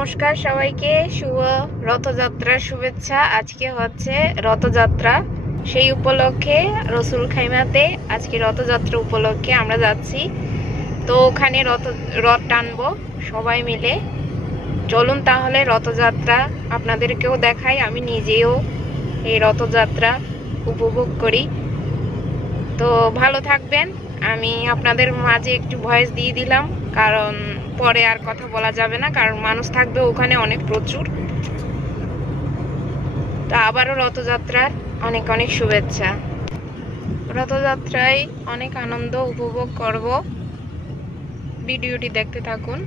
নমস্কার সবাইকে, শুভ রথযাত্রার শুভেচ্ছা। আজকে হচ্ছে রথযাত্রা, সেই উপলক্ষে রসুল খাইমাতে আজকে রথযাত্রা উপলক্ষে আমরা যাচ্ছি। তো ওখানে রথ টানবো সবাই মিলে। চলুন তাহলে রথযাত্রা আপনাদেরকেও দেখাই, আমি নিজেও এই রথযাত্রা উপভোগ করি। তো ভালো থাকবেন। আমি আপনাদের মাঝে একটু ভয়েস দিয়ে দিলাম, কারণ পরে আর কথা বলা যাবে না, কারণ মানুষ থাকবে ওখানে অনেক প্রচুর। তো আবারও রথযাত্রার অনেক অনেক শুভেচ্ছা। রথযাত্রায় অনেক আনন্দ উপভোগ করব, ভিডিওটি দেখতে থাকুন।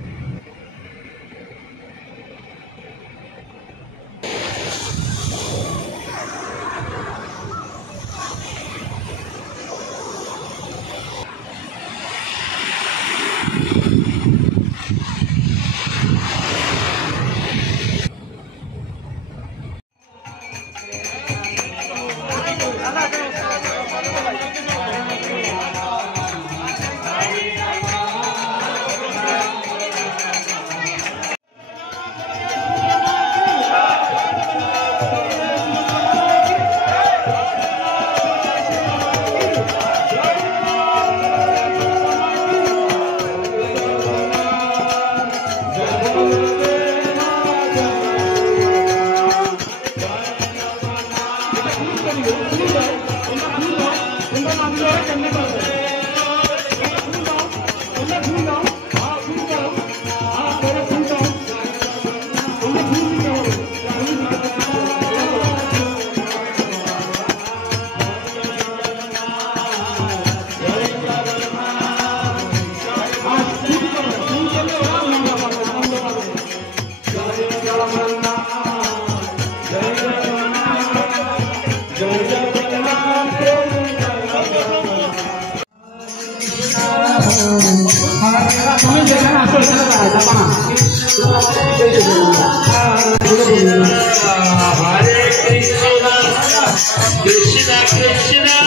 Krishna Krishna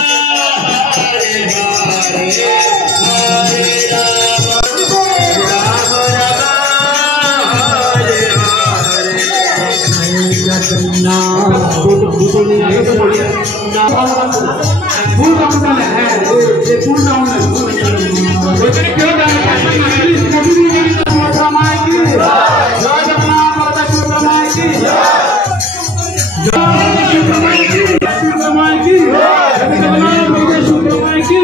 Hare Hare Hare Rama Rama Rama Hare Hare Hare Jagannath फूल राउंड है, ये फूल राउंड है। लेकिन क्यों जाना माई की जय जगन्नाथ माता सुभद्रा माई की सुभद्रा माई की जगन्नाथ माता सुभद्रा माई की